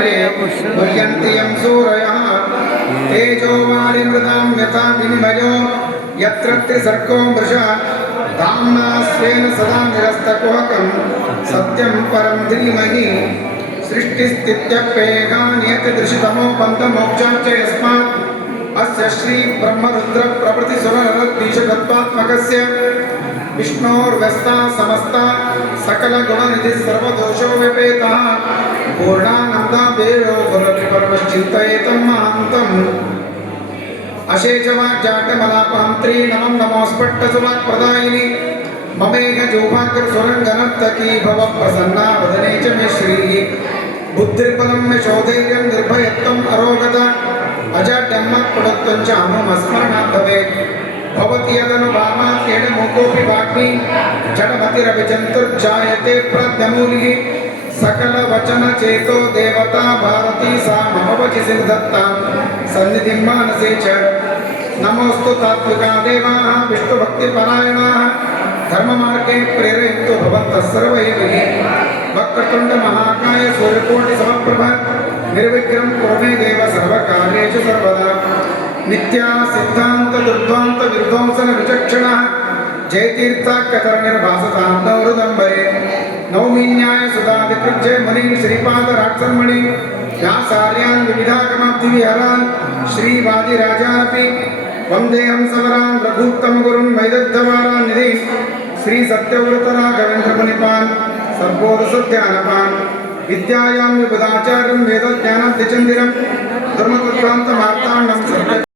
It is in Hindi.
मुह्यन्ति यं सूरयः तेजो वारिमृतां यथा विनिमयो यत्र त्रिसर्गो मृषा धाम्ना स्वेन सदा निरस्तकुहकं सत्यं परं धीमहि सृष्टिस्थित्यप्येकानियतिदृशितमो बन्धमोक्षाच्च यस्मात् अस्य श्री ब्रह्मरुद्र प्रभृति सुरनरद्वीषतत्त्वात्मकस्य विष्णोर्व्यस्ता समस्ता सकलगुणनिधिः सर्वदोषो व्यपेतः पूर्णानन्दाव्ययो गुरुर्परमश्चिन्तयेतं महान्तम् अशेषवाग्जाटमलापान्त्री नमं नमोस्पट्टसुवाक्प्रदायिनी ममेघजोभाग्रसुरङ्गनर्तकी भव प्रसन्ना वदने च मे श्रीः बुद्धिर्बलं मे शौधैर्यं निर्भयत्वम् अरोगता अजाड्यं मत्पटुत्वं च अनुमस्मरणात् भवेत् भवति यदनुभावात् येन मूकोऽपि वाग्मी जडमतिरभिजन्तुर्जायते प्रज्ञमूलिः सकलवचनचेतो देवता भारती सा मम वचसि निधत्तां सन्निधिं मानसे च नमोऽस्तु तात्विका देवाः विष्णुभक्तिपरायणाः धर्ममार्गे प्रेरयन्तु भवन्तः सर्व एव हि वक्रतुण्ड महाकाय सूर्यकोटिसमप्रभ निर्विघ्नं कुरु मे देव सर्वकार्येषु सर्वदा नित्या सिद्धान्त दुर्ध्वान्त विध्वंसन विचक्षणः जयतीर्थाख्यतरनिर्भासतां नवहृदम्बरे नवमीन्याय सुधाधिकृत्य मुनीन् श्रीपादराक्षन्मणि व्यासार्यान् विविधागमाब्धिविहरान् श्रीवादिराजानपि वन्देऽहं सवरान् रघूत्तमगुरुन् वैदग्ध्यवारान् निधिः श्रीसत्यव्रतराघवेन्द्रमुनिपान् सर्वोदसध्यानपान् विद्यायां विबुधाचार्यं वेदज्ञानाब्धिचन्दिरं धर्मतत्त्वान्तमार्ताण्डं सर्व